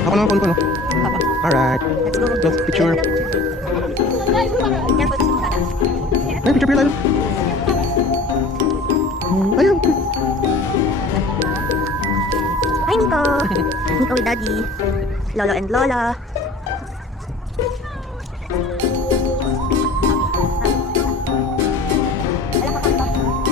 Ako lang ang phone ko, no? Papa. Alright. Let's go. No, picture. Careful sa mga dada. Ay, picture tayo. Ayun. Hi, Nico. Nico with Daddy. Lolo and Lola.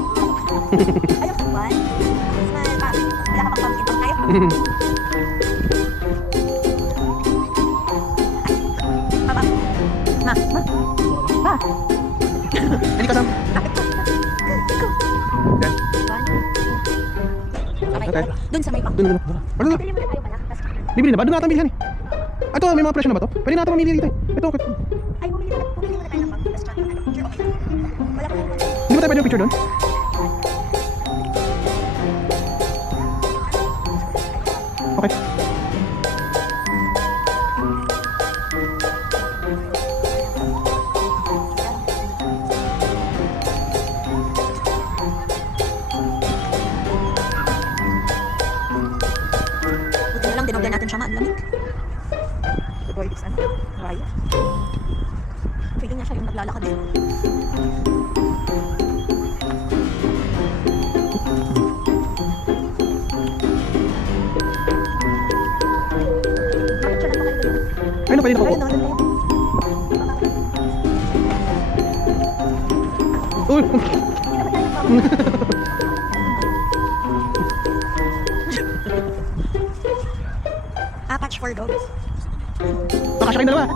Ayaw ka ba? Smile pa. Wala ka pang pang tayo. Papa. Ma. Ma. Pa. Hindi ka sam. Okay. Doon sa may pang. Doon. Ano na? Bili mo na tayo pala. Bibili na ba? Doon natin bilhin eh. Ito, may mga presyo na ba to? Pwede natin mamili dito eh. Ito, okay. Ay, bumili mo na tayo ng pang. Tapos tsaka yung picture, okay. Wala pa yung Hindi ba tayo pwede yung picture doon? Okay. buti na lang, dinogyan natin siya maalamig. Boy, ano? Raya. Pwede nga siya yung naglalakad eh. Bakit siya napakain? Ayun na, pwede na Ayun, po. doon. Uy! Patch for dogs. Baka siya kayong dalawa.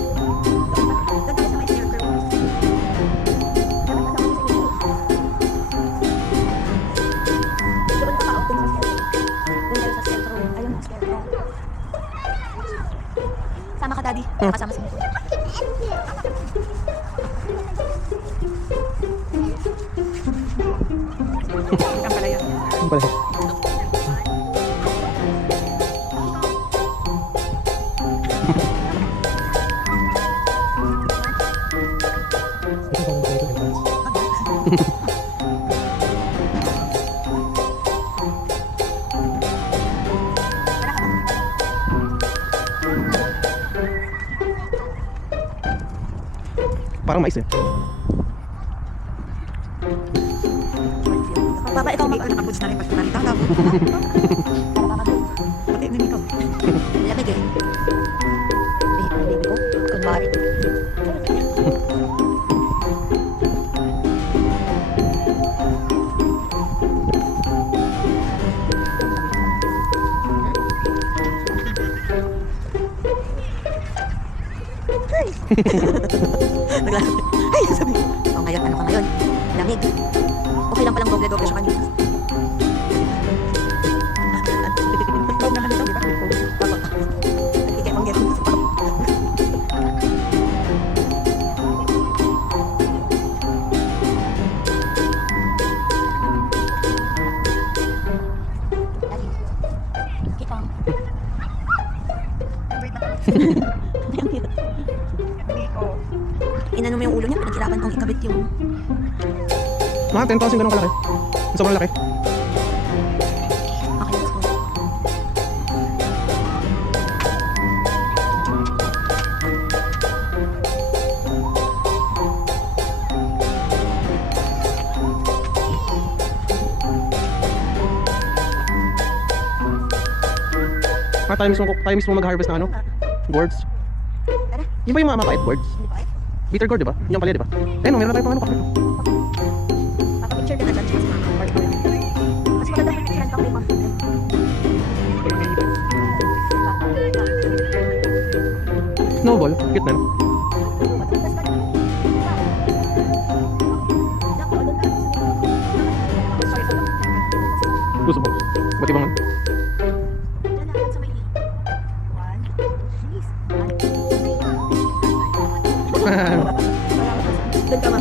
Doon tayo sa may scarecrow. Doon ka pa-open sa scarecrow. Doon tayo sa scarecrow. Ayun, scarecrow. Sama ka, Daddy. Kasama si Nico. Ang pala yun. Ano pala siya? Parang mais eh. Baba, ikaw mag- nakapoods na rin pag nakita ka. Pati na nito. Lamig eh. Baby ko, kunwari. Naglalaki. Ay, sabi. Oh, ngayon, ano ka ngayon? Lamig. Okay lang palang doble-doble siya kanina. Huwag naman ito, di ba? Papa. Nagkikip ang gero. Kita. Inano mo yung ulo niya, pinaghirapan kong ikabit yung... Mga 10,000 ganun kalaki. Sobrang laki. Okay, let's go. Tayo mismo mag-harvest ng ano? Gourds. Tara, Yung ba yung mga mapait gourds? hindi ba eh? Bitter gourd, di ba? Yung pala, di ba? Ayun, meron na tayo pang ano. Papapicture ka na dyan sa mama. Mas maganda yung picture ang pang Snowball, cute na no? Gusto mo? Ba't ibang ano? Doon ka ma.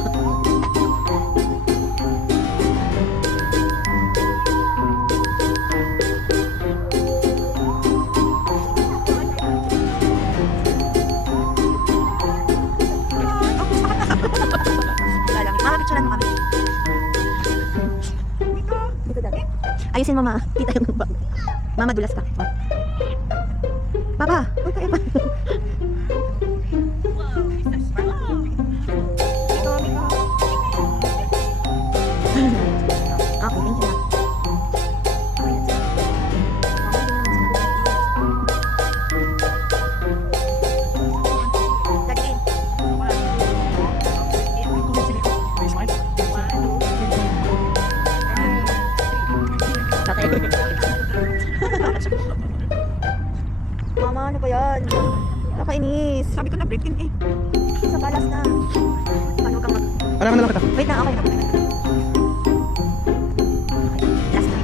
Alisin mo, ma. Kita yung bag. Mama, dulas ka. Oh. Papa, uy, kaya pa. Okay, thank you, ma. Okay, that's it. Daddy, Mama, ano ba yan? Nakainis. Sabi ko na break in eh. Sa balas na. Paano kang mag... Alam na lang kita. Wait na, okay na. Okay. Last na.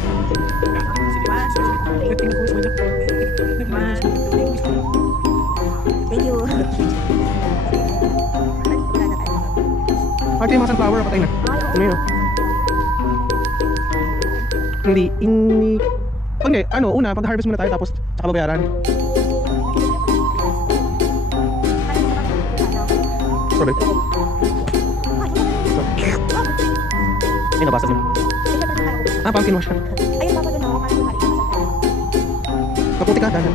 Thank you. Wala na tayo. Actually, mga sunflower, patay na. Ay, oo. Ano yun? Hindi, pag hindi, ano, una, pag-harvest muna tayo tapos tsaka babayaran. Sorry. Ay, nabasag yun. Ah, pumpkin wash. Ayun, papa doon ako. Paano yung Kaputi ka, dahil.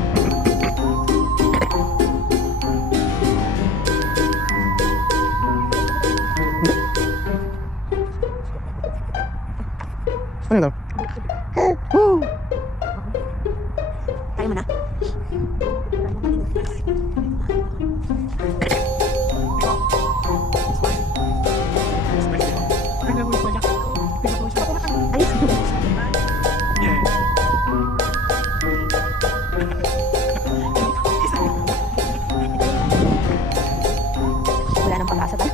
Ano yun daw? Woo! Tayo mo na. Alis. Wala nang pag-asa tayo.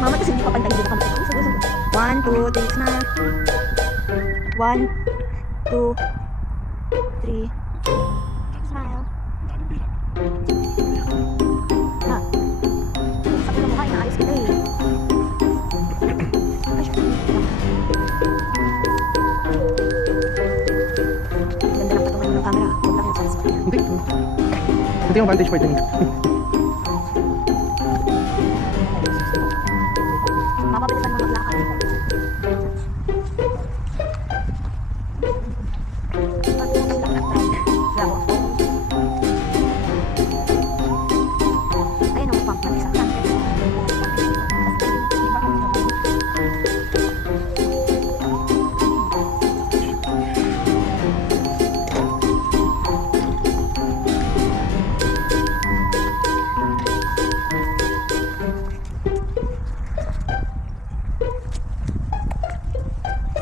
Mama, kasi hindi pa pantay. Hindi pa kami. Sige, sige. 1, 2, 3 na. 1, 2, 3. Smile. Ma. Sabi na mukha, inaayos kita eh. Ay, siya. Ganda ng patungan ng camera. Huwag lang yung sunscreen. Hindi. Hindi yung vantage point yun. Mapapalitan mo maglakad. Ayun ang pump na isa.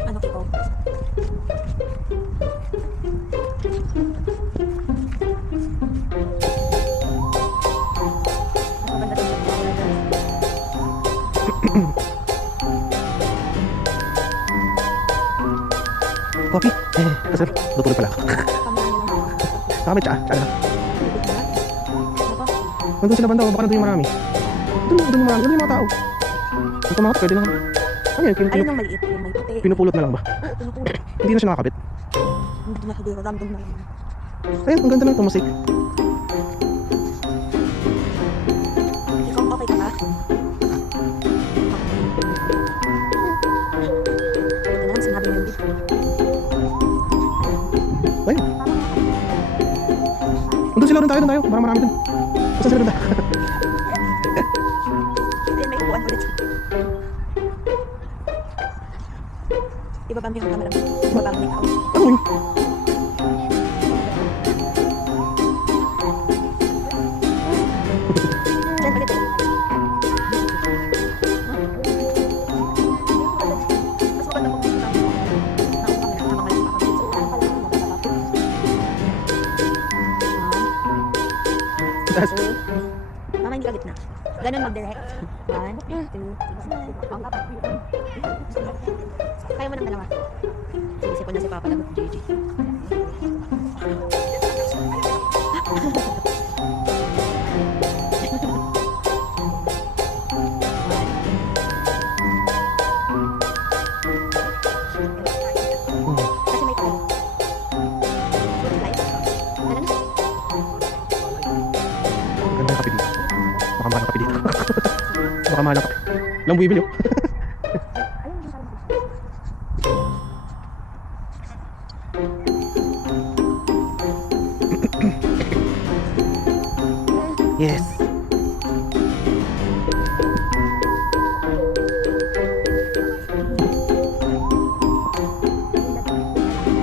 Ano kiko? Mas maganda din yung mga Coffee? Eh, kasi tutulog pala ako. Saka may tsaa, tsaa na. Nandun sila banda, baka nandun yung marami. Nandun yung marami, nandun yung mga tao. Ito mga pwede na. Ano yun, Ayun ang maliit, yung may puti. pinupulot na lang ba? Oo, pinupulot. Hindi na siya nakakabit. Hindi na siguro, random na lang. Ayun, ang ganda ng tumusik. Ikaw, okay ka ba? Ito na lang, sinabi mo yun. Ayun. Nandun sila, doon tayo. Parang marami dun. Basta sila doon. Ayun, may upuan ulit. Ibaba mo yung camera mo. Ibaba mo yung tao. Ano yun? Diyan ulit. Mas maganda kung gusto lang. Nakuha kami na mga malaki pa. So, ano pala yung magkakapit? That's- Mama, hindi ka gitna. Ganun mag-direct. 1, 2, 3. Kaya mo ng dalawa. Sinisipon na si Papa lagot JJ. Kasi may tayo. Ano na? Ang ganda ng kape dito. Baka mahal ang kape dito. Baka mahal ang kape. Lang bumibili oh. Yes.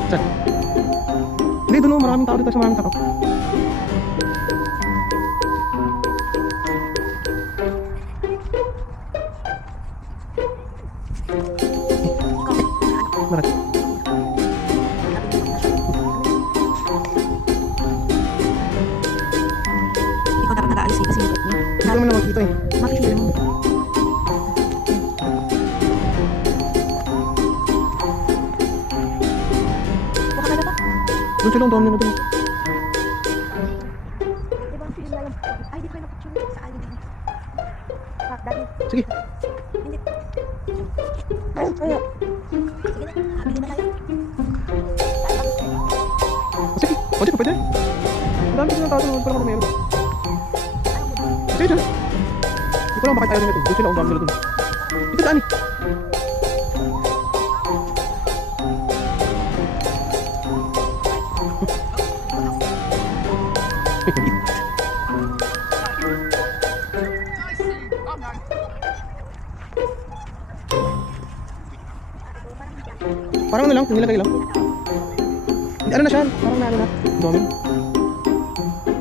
Saan? Hindi, doon oh, maraming tao dito sa maraming tao. Bakit? Ikaw dapat nag-aayos eh kasi yung niya. Hindi ko naman na makikita eh. Makikita mo. Buka ka na ba? Doon sila, ang dami na doon. Diba? Yun na lang. Ay, di ko yung picture sa alin. Daddy. Sige. Hindi. Ay, sige na. Habili na tayo. Sige. O, sige, pwede. Ang dami silang tao doon. Parang ako meron. Sige, dyan. Hindi ko lang bakit ayaw nila doon. Doon sila, ang dami nila doon. Dito daan eh. Parang ano lang, nilagay lang. Hindi, ano na siya, parang na ano na. Dami.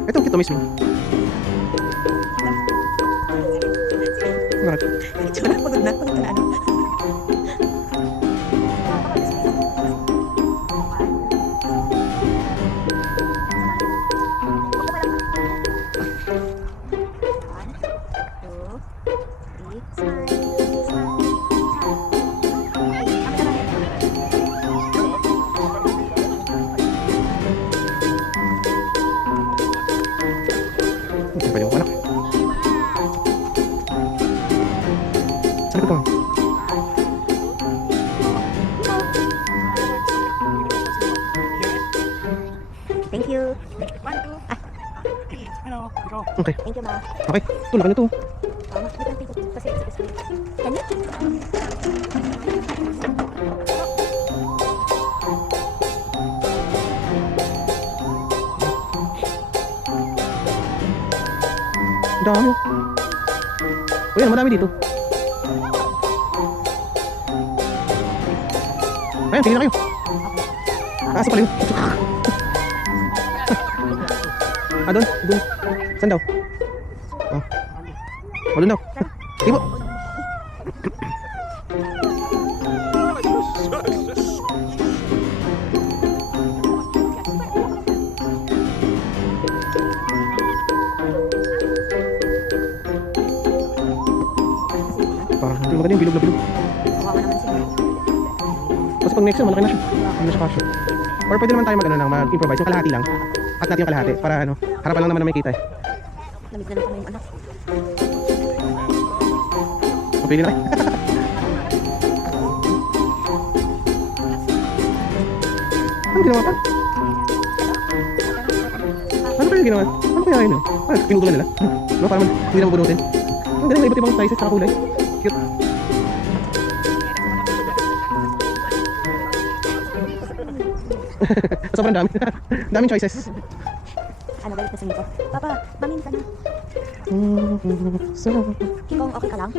Ito, kita mismo. Bakit? Ito na, pagod na. Pagod na ano. Ito pa yung anak. Saan ko ito? Thank you. Okay. Thank you, ma. Okay. Ito, laki na ito. Tama. Kasi, kanya? Ang dami. O yan, madami dito. Ayan, tingin na kayo. Asa pala yun. Ah, doon. Doon. Saan daw? Oh. O, doon daw. Sige po. Parang hindi maganda yung bilog na bilog. Kawawa naman sila. Kasi pag next year, malaki na siya. Hindi na siya kasya. Or pwede naman tayo mag-improvise. Yung kalahati lang. At natin yung kalahati. Para ano, harapan lang naman na may kita eh. Lamig na lang kami yung anak. Pili na tayo. Ano ginawa pa? Ano kaya ginawa? Ano kaya yun? Ah, pinutulan nila. No, para hindi na mabunutin. Ang galing na iba't ibang sizes at kulay. Cute. Sobrang dami. Daming choices. Ano, galit na sa nito. Papa, mamin ka na. So, Kikong, okay ka lang?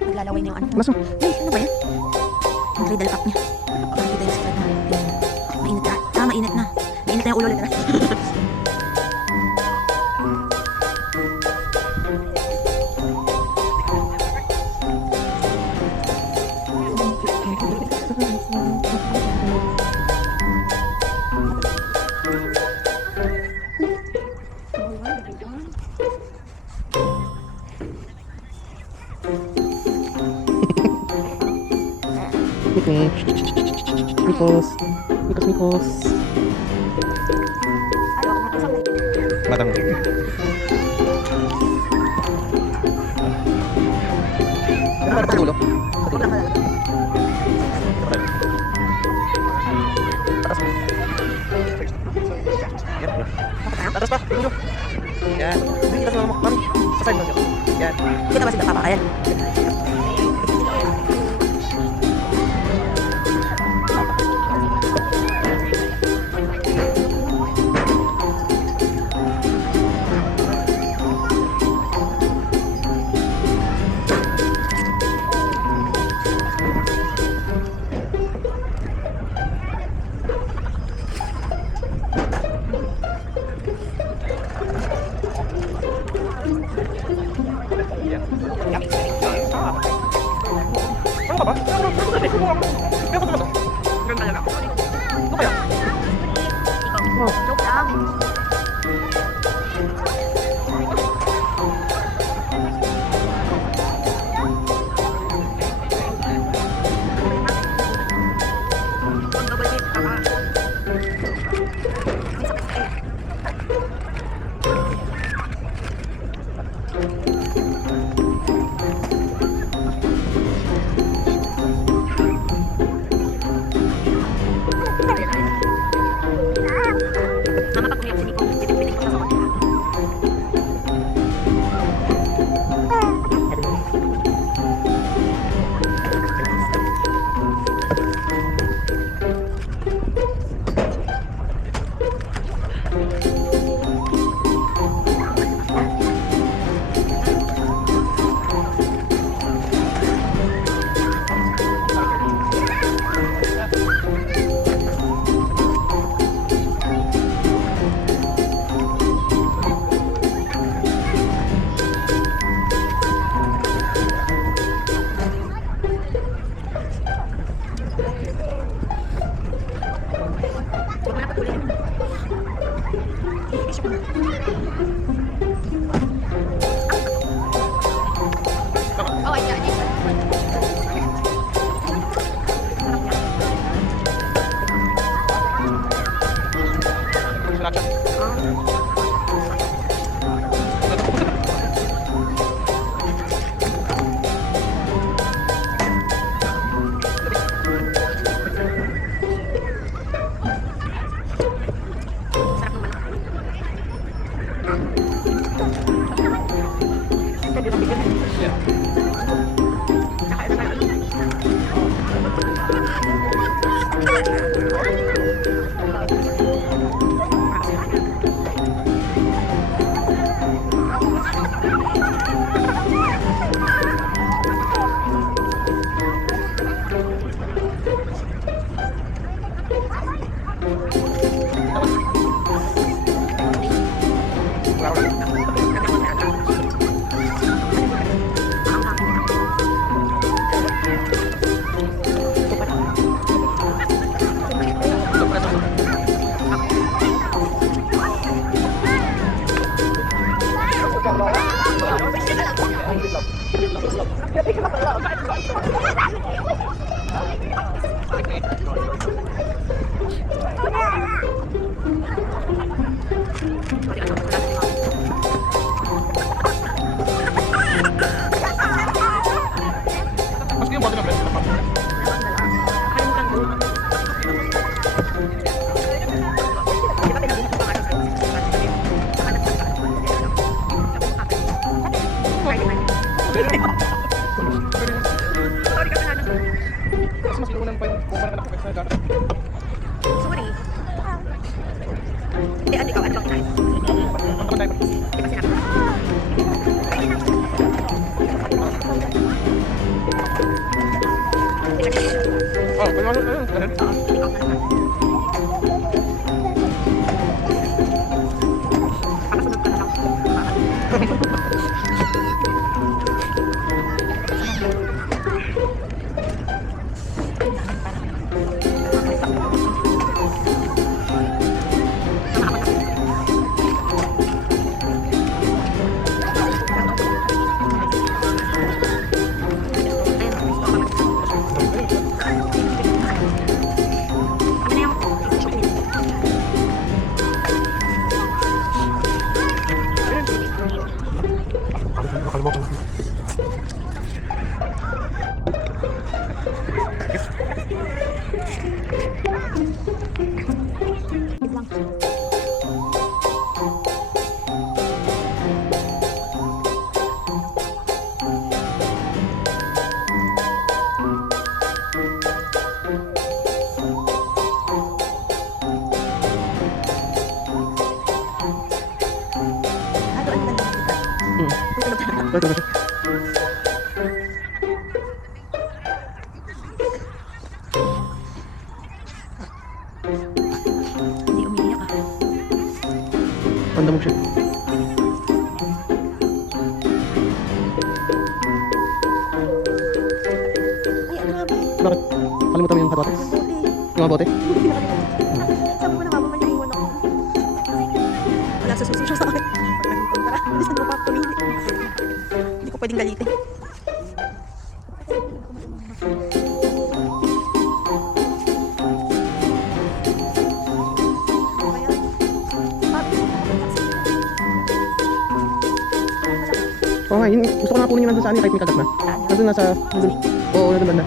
Naglalaway na yung ano. naso? Ay, ano ba yan? Yung cradle cup niya. Nakikita yung spread na. Mainit na. Ah, mainit na. Mainit na yung ulo ulit na. Mikos. Mikos. Ano, ako mag-isang na. Batang. Ano ba sa dulo? Sa dulo. Atas pa, dulo. Yan. Kita sa mo, mami. Sa side mo. Yan. Kita ba si Papa? Ayan. Ganun talaga. Ano kaya? Oh. Joke lang. Double dip, tama. Ang sakit eh. Mama, pag umiyak si Nico, pitik-pitik ko sa konti. Huwag mo na patuloy. Isip mo. Oh, ay, ay, Sarap siya. sarap naman. Yeah. Mas yung bottom of it. Nakalimutan ko. Di ba pinabihan ko pa nga sa sorry ka na. Kasi mas inuunan pa yung kumpara na sa dati. Sorry. Hindi, ano ikaw? Ano bang kinain? Pagkaman tayo. Di ba sinabi? Oh, pwede mo. Ayun. Ikaw na naman. Pakasunod ka na lang. Nakalimutan ko. Ito ba siya? Hindi umiiyak ah. Panda mo siya. Ay, ang grabe. Bakit? bote? Sabi mo na mama, may iwan ako. Wala sususo siya sa akin. Pag nagutom tara, bilisan mo pa pumili. Hindi ko pwedeng galitin. Oo nga, yun, gusto ko na kunin yun nandun sa ano, kahit may kagat na. Nandun nasa, nandun. Oo, nandun banda.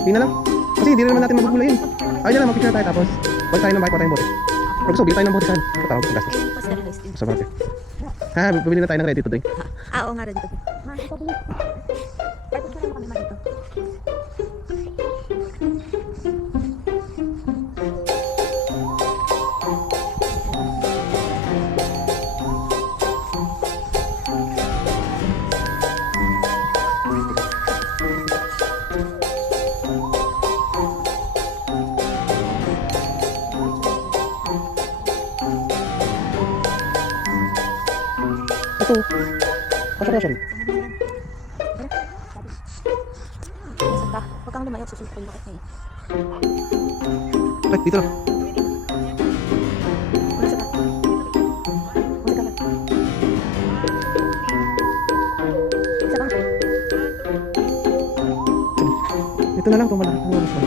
Hindi na lang. Kasi hindi rin naman natin magugula yun. Ay, dyan lang, mag-picture tayo tapos balik tayo ng bike, pa tayong bote. Pero gusto, bili tayo ng bote saan? Katawag, gastos. Gusto natin. Ha, bibili na tayo ng ready to drink. Oo nga, ready to drink. Ma, ito po. Ready to drink kami ma dito. Ito. Pasok na siya rin. Nasaan ka? Huwag kang lumayo, susunod ko yung bakit ngayon. Ay, dito na. Nasaan ka? Nasaan ka? Isa ka. Ito na lang, tumalak. Tumalak pa.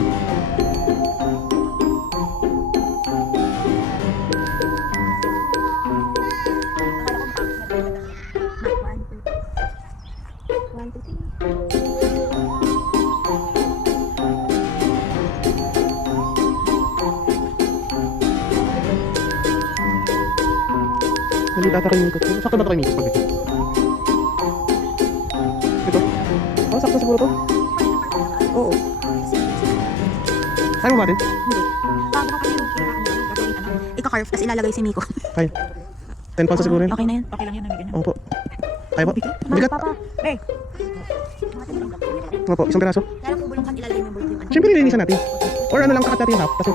One, two, three. Mali tatakayin ko. Sakto ba ito kayo misis pag ito? Ito? Oh, sakto siguro to? Oo. Ayaw mo ba din? Hindi. Bago ka kasi yung gagawin ika-carve, tapos ilalagay si Miko. Kaya. 10 pounds siguro yun. Okay na yun. Okay lang yan, namigyan na. Opo. Kaya po? Bigat. Papa. Eh, Opo, isang piraso. Kaya kung bulong ka, ilalagay mo yung bulong yung ano. Siyempre nilinisan natin. Or ano lang, kakat natin yung half. Kasi,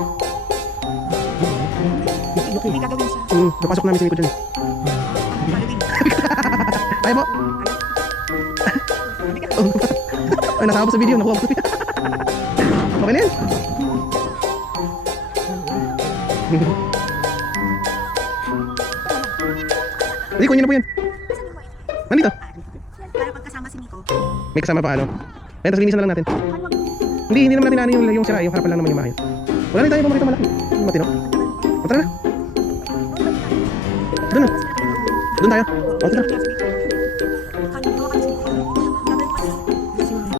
hindi gagawin siya. napasok namin si Nico dyan. Halloween. Kaya po? Ay, nasama po sa video. Nakuha ko. Okay na yan. Hindi, kunin na po yan. Nandito. Para pagkasama si Miko. May kasama pa ano. Ayun, tapos linisan na lang natin. Hindi naman natin ano yung sira. Yung harapan lang naman yung maayos. Wala rin tayo pumarito malaki.